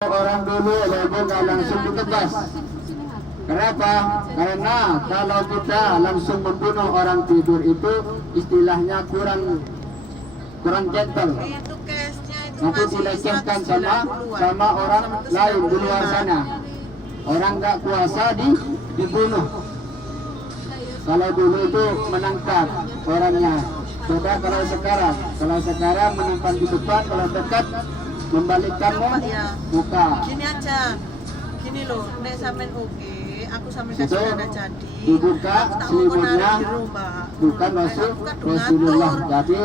Orang dulu lalu langsung ditebas. Kenapa? Karena kalau kita langsung membunuh orang tidur itu istilahnya kurang gentle. Nanti dilecehkan sama orang lain di luar sana. Orang nggak kuasa dibunuh. Kalau dulu itu menangkap orangnya. Coba kalau sekarang menimpan di depan, kalau dekat membalikkanmu buka. Gini aja, gini loh, nek sampean oke, aku sampean kasih tanda jadi. Dibuka selimutnya bukan masuk Rasulullah. Jadi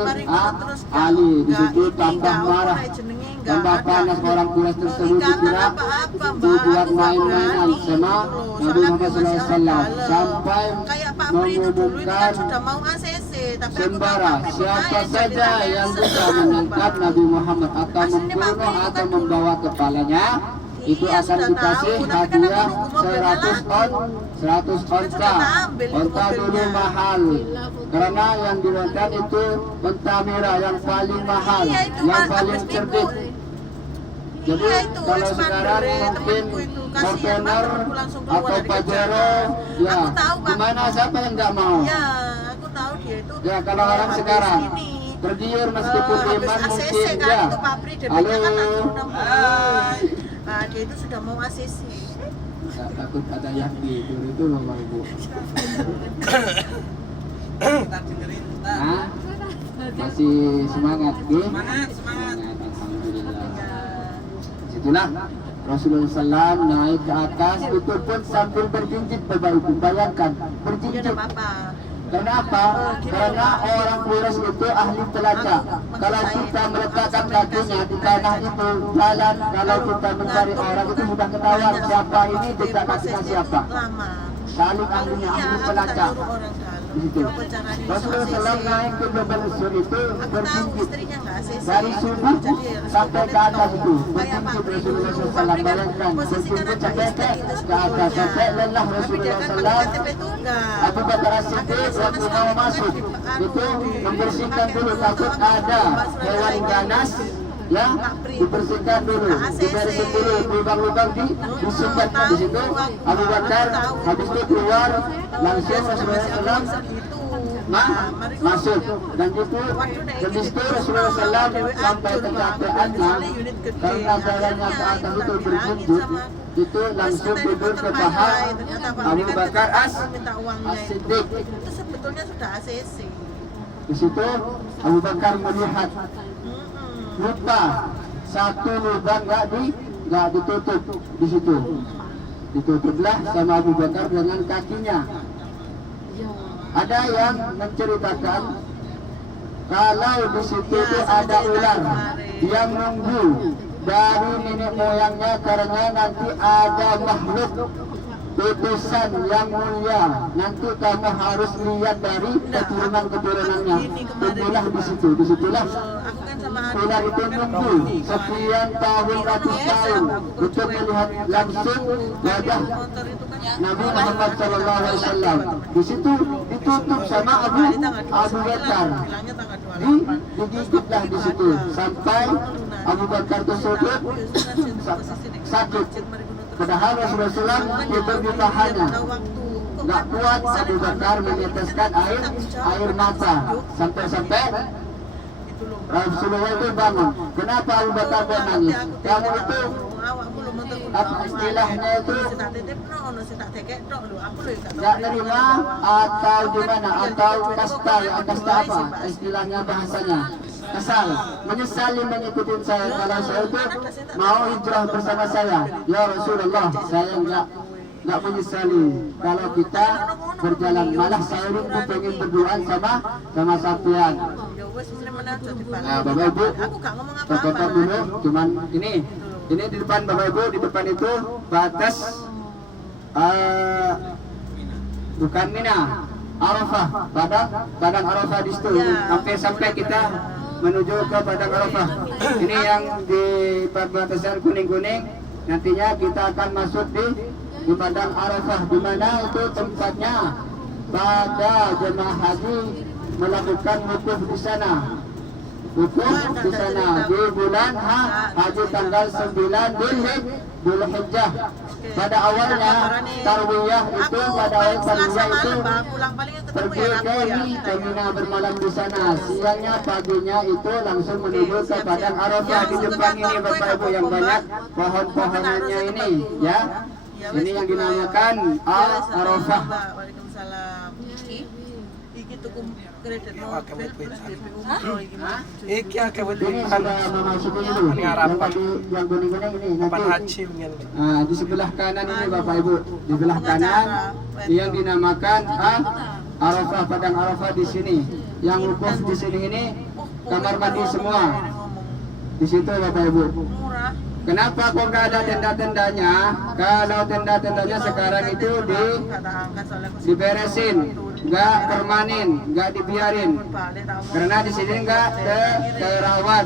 Ali di situ tambah marah, tambah panas orang Quraisy tersebut dikira dibuat main-mainan sama Nabi Muhammad SAW sampai mengumumkan sembara siapa saja yang bisa menangkap Nabi Muhammad atau membunuh atau membawa kepalanya itu akan dikasih hadiah 100 onta. Onta dulu mahal karena yang dilakukan itu onta merah yang paling mahal, yang paling cerdik. Jadi kalau sekarang mungkin Fortuner atau Pajero, ya gimana, siapa yang nggak mau? Ya, aku tahu dia itu. Ya kalau orang sekarang tergiur meskipun iman mungkin ya. Halo. Nah, dia itu sudah mau ACC. Takut ada yang tidur itu Bapak Ibu. Nah, masih semangat, Semangat. Alhamdulillah. Itulah Rasulullah SAW naik ke atas itu pun sambil berjinjit Bapak Ibu. Bayangkan berjinjit. Kenapa? Karena orang Quraisy itu ahli telacak. Kalau kita meletakkan kakinya di tanah itu jalan, kalau kita mencari orang itu sudah ketahuan siapa ini, jejak kakinya siapa. Saling ahlinya ahli pelacak. Di situ. Rasulullah SAW naik ke Jabal Sur itu berjinjit dari subuh sampai ke atas itu. Berjinjit Rasulullah SAW, bayangkan berjinjit sampai ke atas, sampai lelah Rasulullah SAW. Abu Bakar As-Siddiq waktu mau masuk itu membersihkan dulu, takut ada hewan ganas, ya dibersihkan dulu, dibersihkan dulu lubang-lubang disumbat di situ. Abu Bakar habis itu keluar langsung Rasulullah SAW masuk dan itu habis itu Rasulullah SAW sampai kecapeannya karena jalannya ke atas itu berjinjit itu langsung tidur ke paha Abu Bakar As-Siddiq. Itu sebetulnya sudah ACC. Di situ Abu Bakar melihat lupa satu lubang nggak ditutup di situ. Ditutuplah sama Abu Bakar dengan kakinya. Ada yang menceritakan kalau di situ itu ada ular yang nunggu dari nenek moyangnya karena nanti ada makhluk putusan yang mulia, nanti kamu harus lihat dari keturunan-keturunannya. Itulah disitulah ular itu nunggu sekian tahun, ratus tahun untuk melihat langsung wajah Nabi Muhammad SAW. Di situ ditutup sama Abu Bakar. Digigitlah di situ sampai Abu Bakar tersebut sakit. Padahal Rasulullah tidur di pahanya. Nggak kuat Abu Bakar meneteskan air mata sampai Rasulullah itu bangun. Kenapa Abu Bakar menangis? Kamu itu apa istilahnya itu nggak nerima atau gimana, atau kasta apa istilahnya bahasanya, kesal, menyesali mengikuti saya. Kalau saya itu mau hijrah bersama saya, ya Rasulullah, saya nggak menyesali kalau kita berjalan, malah saya rindu pengen berduaan sama sampean. Nah, Bapak Ibu, terkotak dulu, cuman ini di depan Bapak Ibu, di depan itu batas bukan Mina, Arafah, padang Arafah di situ. Sampai kita menuju ke padang Arafah. Ini yang di perbatasan kuning-kuning. Nantinya kita akan masuk di padang Arafah, di mana itu tempatnya pada jemaah haji melakukan wukuf di sana. wukuf di sana di bulan haji tanggal 9 Dzulhijjah. Pada awalnya tarwiyah itu pada awal tarwiyah itu pergi ke Mina bermalam di sana. Siangnya paginya itu langsung menuju ke Padang Arafah. Di depan ini Bapak Ibu yang banyak pohon-pohonannya ini ya. Ini yang dinamakan Arafah. Waalaikumsalam. Iki tuku kredit no DPU Iki akeh Ini sudah memasuki dulu. Yang tadi yang kuning-kuning ini Pan nanti. haji mungkin. Di sebelah kanan ini Bapak Ibu, di sebelah kanan yang dinamakan Arafah, Padang Arafah di sini. Yang wukuf di sini ini kamar mandi semua. Di situ Bapak Ibu. murah. Kenapa kok nggak ada tenda-tendanya? Kalau tenda-tendanya sekarang itu Kata angkat soalnya aku diberesin, nggak permanen, nggak dibiarin. Karena di sini nggak terawat.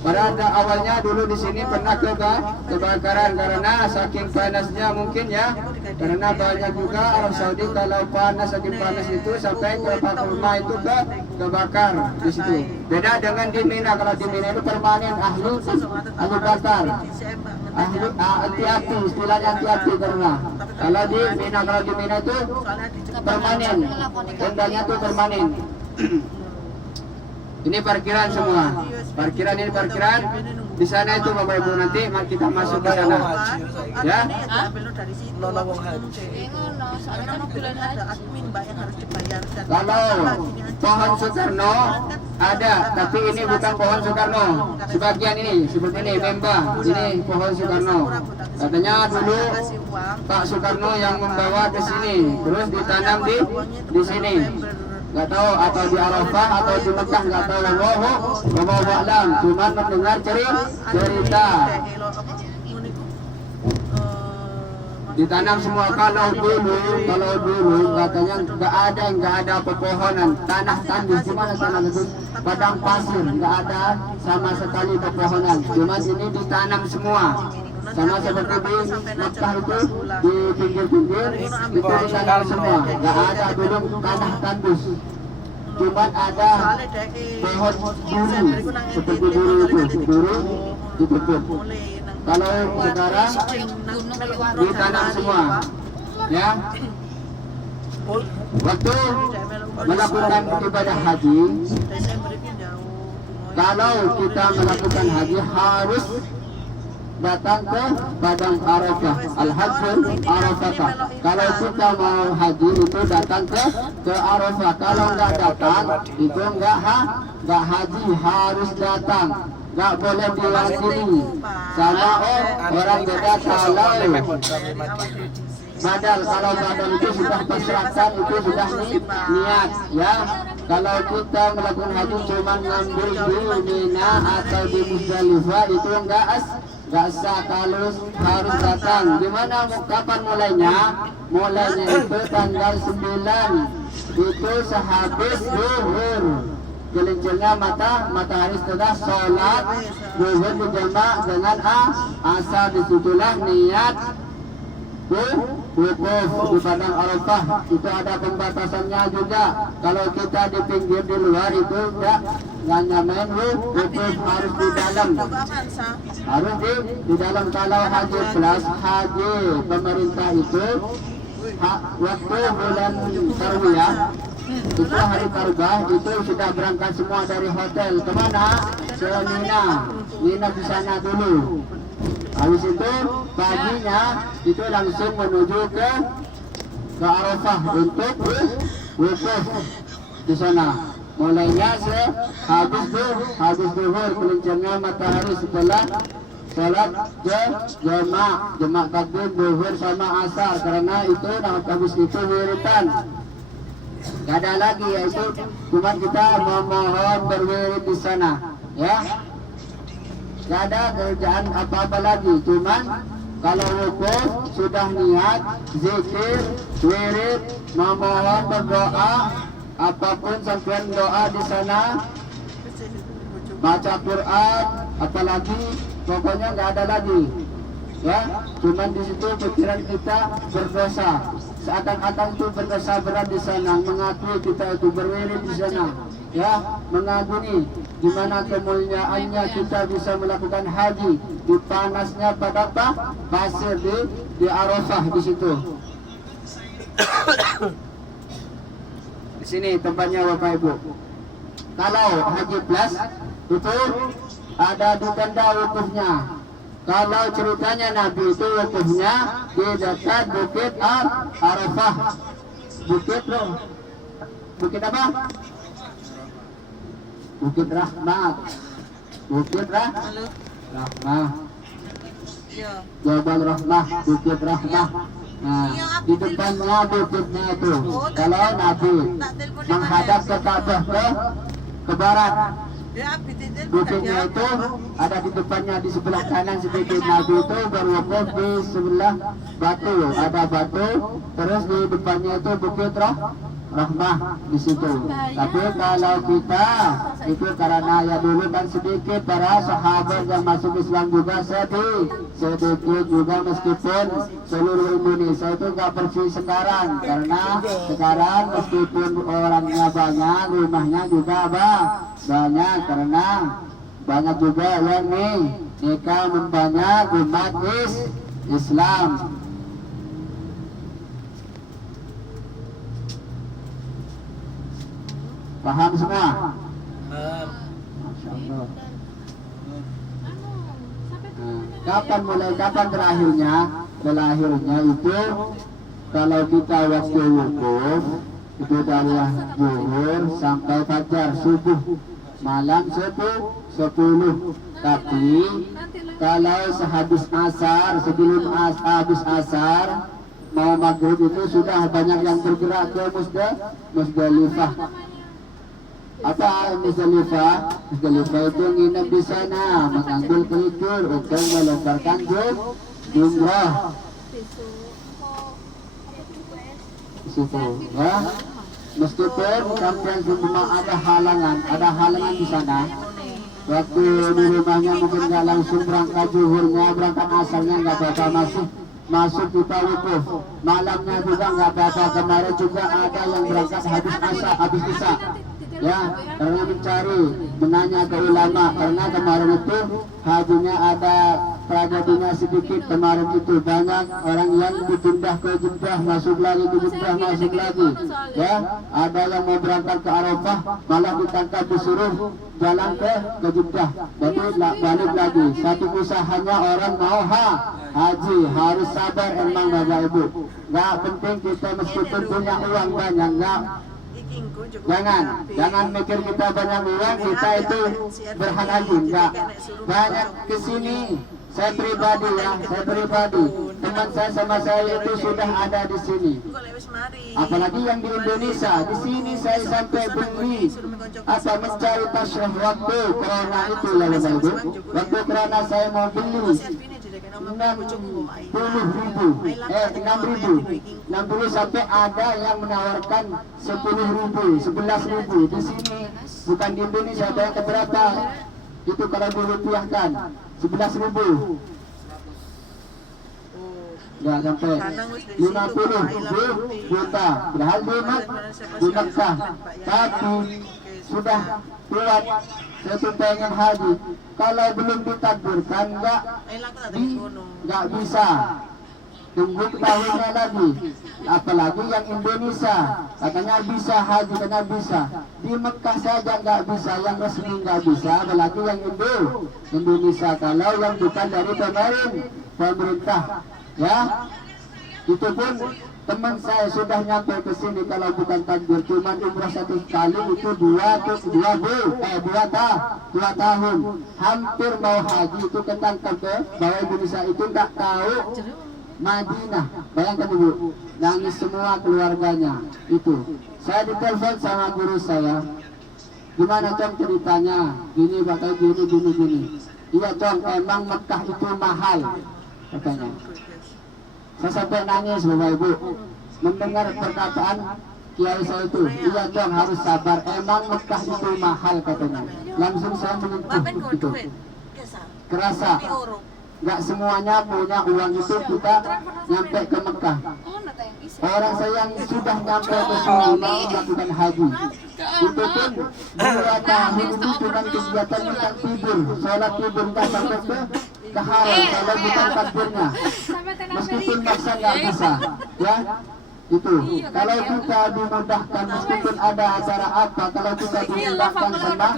Padahal awalnya dulu di sini pernah kebakaran karena saking panasnya mungkin ya. Karena banyak juga Arab Saudi kalau panas saking panas itu sampai ke rumah itu kebakar di situ. Beda dengan di Mina. Kalau di Mina itu permanen ahli bakar. Ahli anti-api, istilahnya anti-api karena kalau di Mina itu permanen. Tendanya itu permanen. Ini parkiran semua. Parkiran ini parkiran. Di sana itu Bapak Ibu nanti kita masuk ke sana. Ya. Nono wong haji. Soalnya mobilan ada admin Mbak yang harus dibayar. Kalau pohon Soekarno ada, tapi ini bukan pohon Soekarno. Sebagian ini seperti ini membah. Ini pohon Soekarno. Katanya dulu Pak Soekarno yang membawa ke sini, terus ditanam di sini. Nggak tahu atau di Arafah atau di Mekah, nggak tahu. Wallahu a'lam. Cuma mendengar cerita. Ditanam semua. Kalau dulu katanya nggak ada pepohonan, tanah tandus. Gimana tanah tandus? Padang pasir, nggak ada sama sekali pepohonan. Cuma ini ditanam semua. Sama seperti di Mekah itu di pinggir-pinggir itu ditanam semua. Nggak ada dulu tanah tandus. Cuma ada pohon duri seperti duri ditutup. Kalau sekarang ditanam semua, ya. Waktu melakukan ibadah haji, kalau kita melakukan haji harus datang ke Padang Arafah, Al-Hajjul Arafah. Kalau kita mau haji itu datang ke Arafah. Kalau nggak datang itu nggak haji, harus datang. Nggak boleh diwakili sama orang beda. Kalau badal itu sudah pasrahkan, itu sudah niat ya. Kalau kita melakukan haji cuma ngambil di Mina atau di Muzdalifah itu enggak sah, kalau harus datang. Gimana kapan mulainya? Mulainya itu tanggal 9 itu sehabis zuhur. Gelincirnya matahari setelah sholat zuhur dijamak dengan asar. Disitulah niat wukuf di Padang Arafah. Itu ada pembatasannya juga. Kalau kita di pinggir di luar itu nggak nyamain wukuf, harus di dalam. Harus di dalam. Kalau haji plus haji pemerintah itu waktu bulan tarwiyah itu hari Tarbah itu sudah berangkat semua dari hotel kemana? Ke Mina di sana dulu. Habis itu paginya itu langsung menuju ke Arafah untuk wukuf di sana. Mulainya habis zuhur, gelincirnya matahari setelah sholat jamak takbir zuhur sama asar. Karena itu habis itu wiritan. Gak ada lagi, yaitu cuma kita memohon berwirid di sana, ya. Gak ada kerjaan apa-apa lagi, cuman kalau wukuf sudah niat, zikir, wirid, memohon, berdoa, apapun sampai doa di sana, baca Quran, apalagi pokoknya nggak ada lagi, ya. Cuman di situ pikiran kita berdosa, seakan-akan itu berdosa berat di sana, mengakui kita itu berwirid di sana, ya, mengagumi. di mana kemuliaannya kita bisa melakukan haji, di panasnya pada apa? Pasir di Arafah di situ. Di sini tempatnya Bapak Ibu. Kalau Haji Plus itu ada di tenda wukufnya. Kalau ceritanya Nabi itu wukufnya di dekat Bukit Arafah. Bukit apa? Bukit Rahmat. Bukit Halo. Rahmah. Iya. Jabal Rahmah, Bukit Rahmah. Nah, di depannya bukitnya itu. Kalau Nabi menghadap ke Ka'bah ke barat, Ya, bititin bukitnya itu ada di depannya, di sebelah kanan sedikit. Nabi itu berwukuf di sebelah batu, ada batu, terus di depannya itu Bukit Rahmah di situ. Tapi kalau kita itu karena ya dulu kan sedikit para sahabat yang masuk Islam juga sedikit juga, meskipun seluruh Indonesia itu nggak pergi sekarang, karena sekarang meskipun orangnya banyak, rumahnya juga banyak, karena banyak juga yang nikah membanyak umat Islam. Paham semua? Masya Allah. Nah, kapan terakhirnya? Terakhirnya itu kalau kita waktu wukuf itu dari zuhur sampai fajar subuh, malam 10. Tapi kalau sehabis asar, sebelum habis asar mau maghrib itu sudah banyak yang bergerak ke Musdalifah. Apa Musdalifah? Musdalifah itu nginep di sana, mengambil kelikur untuk melontarkan jumrah. Di situ, ya. Meskipun sampai semua ada halangan di sana. Waktu di rumahnya mungkin nggak langsung berangkat zuhurnya, berangkat asarnya nggak apa-apa, masuk kita wukuf. Malamnya juga nggak apa-apa. Kemarin juga ada yang berangkat habis isya. Ya, karena menanya ke ulama, karena kemarin itu hajinya ada tragedinya sedikit. Kemarin itu banyak orang yang dipindah ke Jeddah, masuk lagi ke Jeddah, masuk lagi. Ya, ada yang mau berangkat ke Arafah, malah ditangkap disuruh jalan ke Jeddah. Jadi balik lagi. Satu usahanya orang mau haji, harus sabar emang Bapak Ibu. Nggak penting kita meskipun punya uang banyak, jangan mikir kita banyak uang kita itu berhak haji. Enggak, banyak kesini. Saya pribadi, teman saya sama saya itu sudah ada di sini. Apalagi yang di Indonesia, di sini saya sampai beli atau mencari tasyrih waktu corona itu ya Bapak Ibu. Waktu corona saya mau beli 6.000 sampai ada yang menawarkan 10.000, 11.000 di sini, bukan di Indonesia. Bayangkan berapa itu kalau dirupiahkan 11.000, nggak sampai 50 juta. Padahal di Mekah, tapi sudah kuat. Saya tuh pengen haji, kalau belum ditakdirkan nggak bisa, tunggu tahunnya lagi. Apalagi yang Indonesia katanya bisa haji, katanya bisa. Di Mekah saja nggak bisa, yang resmi nggak bisa, apalagi yang Indonesia. Kalau yang bukan dari pemerintah, ya itu pun teman saya sudah nyampe ke sini. Kalau bukan takdir, cuma umrah satu kali itu 2 tahun. Hampir mau haji itu ketangkap ke bawah Indonesia itu nggak tahu Madinah. Bayangkan Ibu, nangis semua keluarganya itu. Saya ditelepon sama guru saya, gimana Cong ceritanya? Gini bakal gini. Iya Cong, emang Mekah itu mahal katanya. Saya sampai nangis Bapak Ibu mendengar perkataan kiai saya itu. Iya Cong, harus sabar, emang Mekah itu mahal katanya. Langsung saya menyentuh itu. Kerasa nggak semuanya punya uang itu kita nyampe ke Mekah. orang saya yang sudah nyampe ke sini mau melakukan haji. Itu pun 2 tahun itu cuma kegiatan bukan tidur, sholat tidur nggak sampai ke haram kalau bukan takbirnya. Meskipun maksa nggak bisa, ya. Itu kalau kita dimudahkan meskipun ada acara apa, kalau kita dimudahkan sama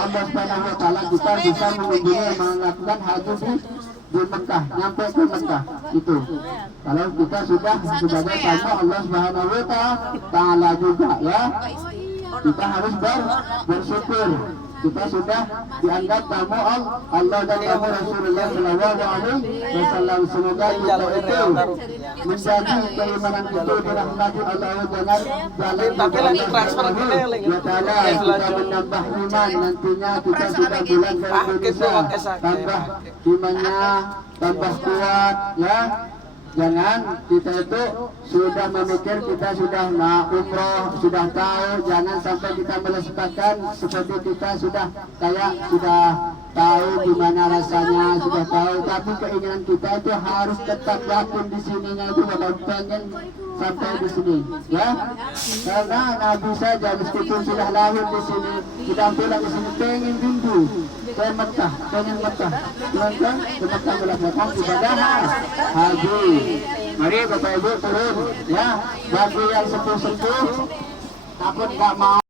Allah Subhanahu wa taala, kita bisa mengunjungi melakukan haji di Mekah, nyampe ke Mekah. Itu kalau kita sudah sebagai tamu Allah Subhanahu wa taala juga, ya. Kita harus bersyukur kita sudah dianggap tamu Allah dan tamu Rasulullah Shallallahu Alaihi Wasallam. Semoga kita itu menjadi keimanan itu dirahmati Allah. Jangan jalan Tapi lagi transfer ya Taala, kita menambah iman, nantinya kita sudah bulan ke Indonesia, tambah imannya, tambah kuat, ya. Jangan kita itu sudah memikir kita sudah umroh, sudah tahu, jangan sampai kita melesatkan seperti kita sudah kayak sudah tahu gimana rasanya, sudah tahu, tapi keinginan kita itu harus tetap yakin di sininya itu bakal pengen sampai di sini, ya. Karena Nabi saja meskipun sudah lahir di sini, sudah pulang di sini, pengen rindu ke Mekah, pengen Mekah, ke Mekah melakukan ibadah haji. Mari Bapak Ibu turun, ya. Bagi yang sepuh-sepuh takut nggak mau